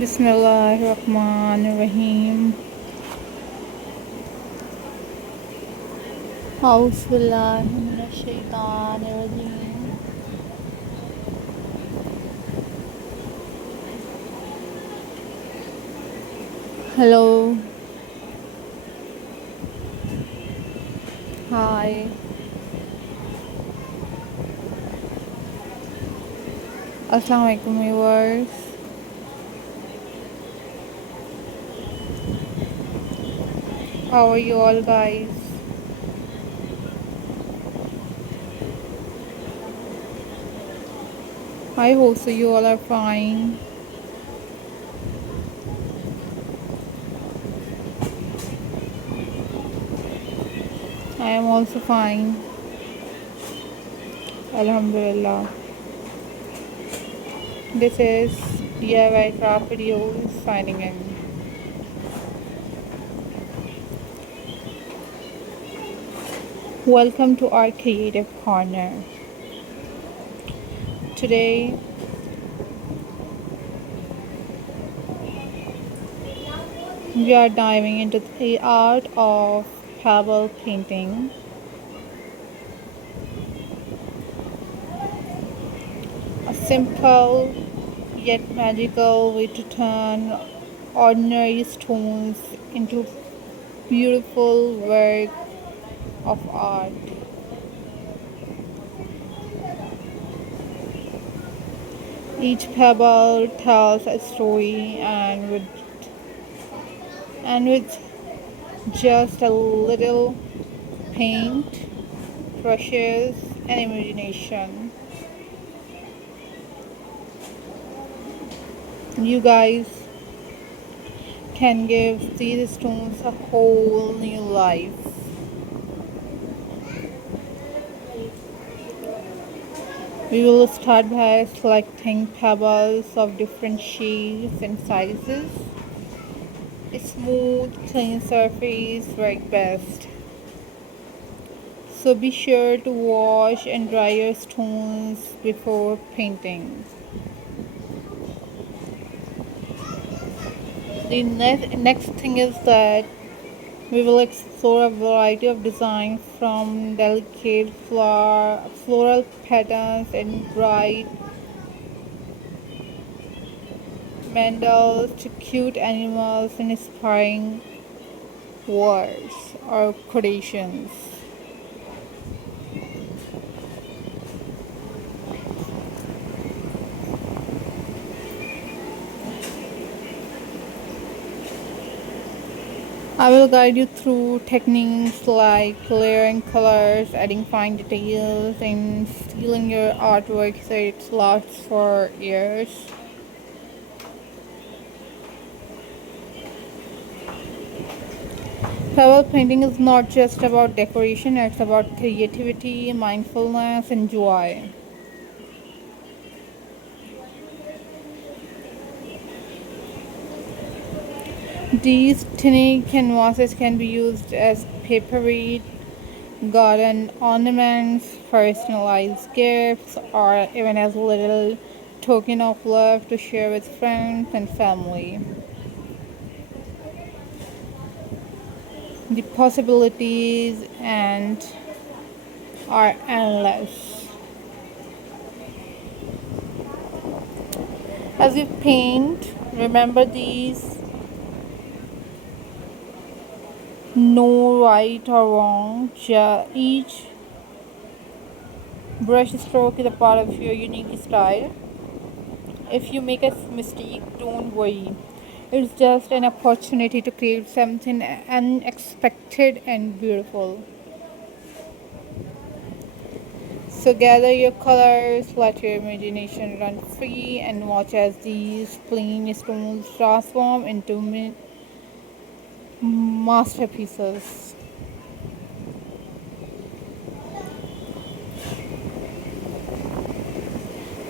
Bismillahirrahmanirrahim. Auzubillahiminash-shaytanir-rajim. Hello. Hi. Assalamu alaikum viewers. How are you all guys? I hope so you all are fine. I am also fine. Alhamdulillah. This is DIY Craft Videos signing in. Welcome to our creative corner. Today we are diving into the art of pebble painting. A simple yet magical way to turn ordinary stones into beautiful work of art. Each pebble tells a story, and with just a little paint, brushes, and imagination, you guys can give these stones a whole new life. We will start by selecting pebbles of different shapes and sizes. A smooth, clean surface works best. So be sure to wash and dry your stones before painting. The next thing is that we will explore a variety of designs from delicate floral patterns and bright mandals to cute animals and inspiring words or quotations. I will guide you through techniques like layering colors, adding fine details, and sealing your artwork so it lasts for years. Pebble painting is not just about decoration, it's about creativity, mindfulness, and joy. These tiny canvases can be used as paperweight, garden ornaments, personalized gifts, or even as a little token of love to share with friends and family. The possibilities and are endless. As you paint, remember these: no right or wrong. Each brush stroke is a part of your unique style. If you make a mistake, don't worry. It's just an opportunity to create something unexpected and beautiful. So gather your colors, let your imagination run free, and watch as these plain stones transform into masterpieces.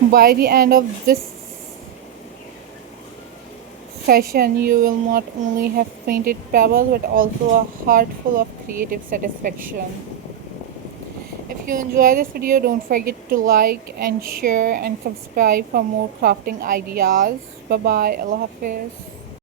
By the end of this session, you will not only have painted pebbles but also a heart full of creative satisfaction. If If you enjoy this video, don't forget to like and share and subscribe for more crafting ideas. Bye bye. Allah Hafiz.